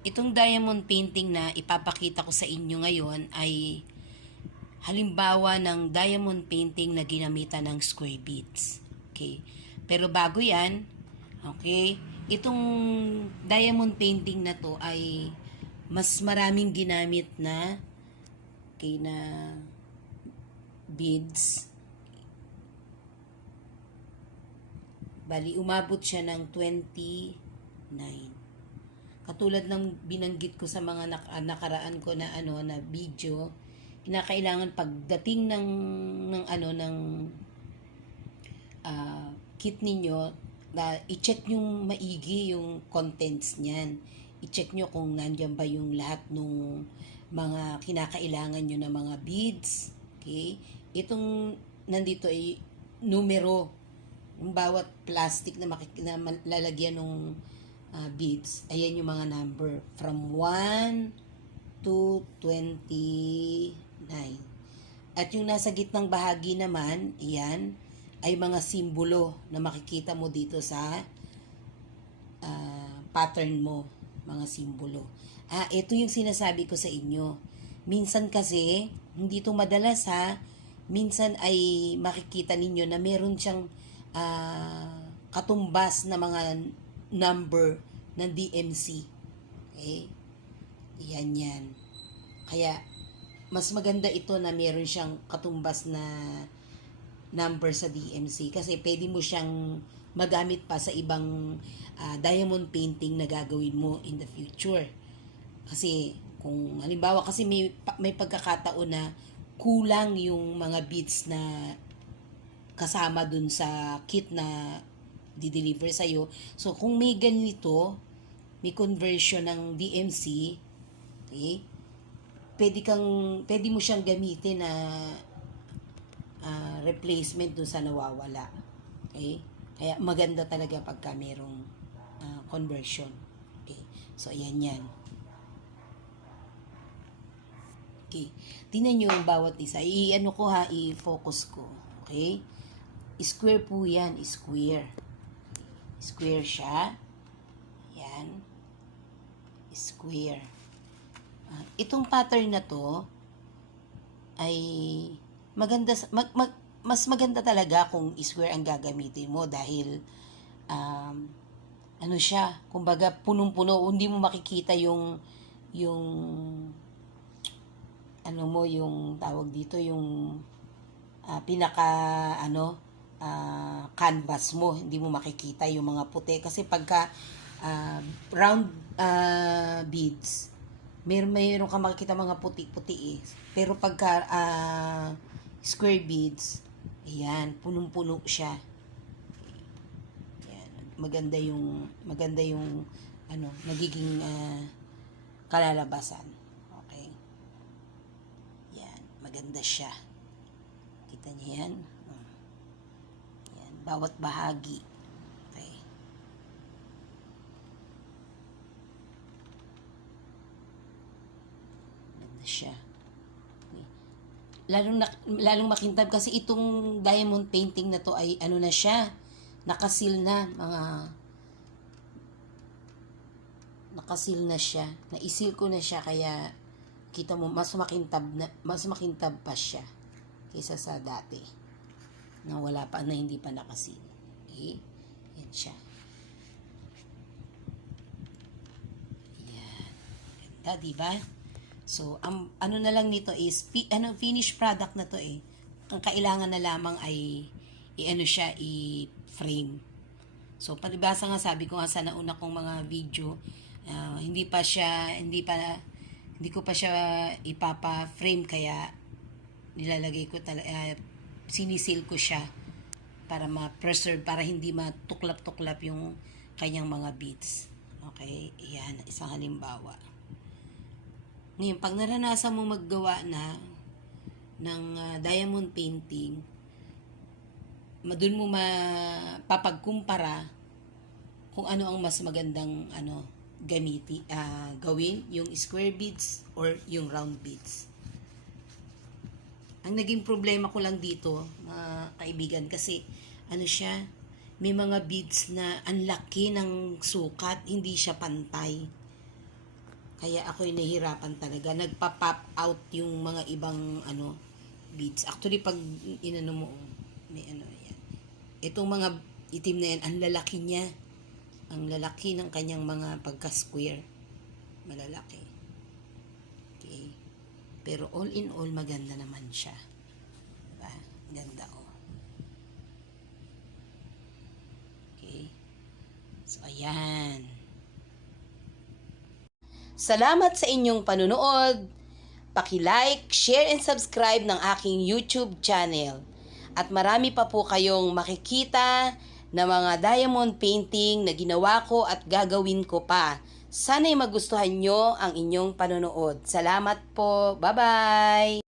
Itong diamond painting na ipapakita ko sa inyo ngayon ay halimbawa ng diamond painting na ginamitan ng square beads. Okay? Pero bago yan, okay, itong diamond painting na to ay mas maraming ginamit na na beads. Bali, umabot siya ng 29. Katulad ng binanggit ko sa mga nakaraan ko na na video, kinakailangan pagdating ng kit ninyo na i-check yung maigi yung contents niyan. I-check nyo kung nandiyan ba yung lahat ng mga kinakailangan nyo na mga beads. Okay? Itong nandito ay numero. Yung bawat plastic na lalagyan ng beads, ayan yung mga number. From 1 to 29. At yung nasa gitnang bahagi naman, ayan, ay mga simbolo na makikita mo dito sa pattern mo, mga simbolo. Ito yung sinasabi ko sa inyo. Minsan kasi, hindi ito madalas minsan ay makikita ninyo na meron siyang katumbas na mga number ng DMC. Okay? Yan. Kaya, mas maganda ito na meron siyang katumbas na number sa DMC kasi pwede mo siyang magamit pa sa ibang diamond painting na gagawin mo in the future. Kasi kung halimbawa kasi may pagkakataon na kulang yung mga beads na kasama dun sa kit na di-deliver sa'yo. So kung may ganito, may conversion ng DMC, okay, pwede mo siyang gamitin na replacement dun sa nawawala. Okay? Kaya maganda talaga pagka merong conversion. Okay? So, ayan yan. Okay. Tingnan nyo yung bawat isa. I-focus ko. Okay? Square po yan. Square. Square siya. Yan. Square. Itong pattern na to ay maganda, mas maganda talaga kung square ang gagamitin mo dahil siya, kumbaga punong-puno, hindi mo makikita yung yung tawag dito, yung pinaka canvas mo, hindi mo makikita yung mga puti kasi pagka round beads, mayroon ka makikita mga puti-puti pero pagka square beads, ayan, punong-puno siya. Ayan, maganda yung nagiging kalalabasan. Okay. Yan, maganda siya. Kita niyo yan? Yan, bawat bahagi. Okay. Maganda siya. Lalong makintab kasi itong diamond painting na to ay na siya, nakasil na siya, naisil ko na siya kaya kita mo mas makintab pa siya kaysa sa dati na wala pa, na hindi pa nakasil. Okay? Yan siya. Yan. Ganda, diba? So, ano na lang nito is, finished product na to Ang kailangan na lamang ay, i-frame. So, palibasa nga sabi ko nga sa nauna kong mga video, hindi ko pa siya ipapa-frame kaya nilalagay ko sinisil ko siya para ma-preserve, para hindi matuklap-tuklap yung kanyang mga beads. Okay? Yan, isang halimbawa. Ngayon, pag naranasan mo maggawa ng diamond painting, doon mo mapapagkumpara kung ano ang mas magandang gawin, yung square beads or yung round beads. Ang naging problema ko lang dito, mga kaibigan, kasi siya, may mga beads na ang laki ng sukat, hindi siya pantay. Kaya ako'y nahihirapan talaga. Nagpa-pop out yung mga ibang beads. Actually, pag inano mo, may yan. Itong mga itim na yan, ang lalaki niya. Ang lalaki ng kanyang mga pagka-square. Malalaki. Okay. Pero all in all, maganda naman siya. Diba? Ganda, oh. Okay. So, ayan. Salamat sa inyong panunood. Paki-like, share, and subscribe ng aking YouTube channel. At marami pa po kayong makikita na mga diamond painting na ginawa ko at gagawin ko pa. Sana'y magustuhan nyo ang inyong panonood. Salamat po. Bye-bye!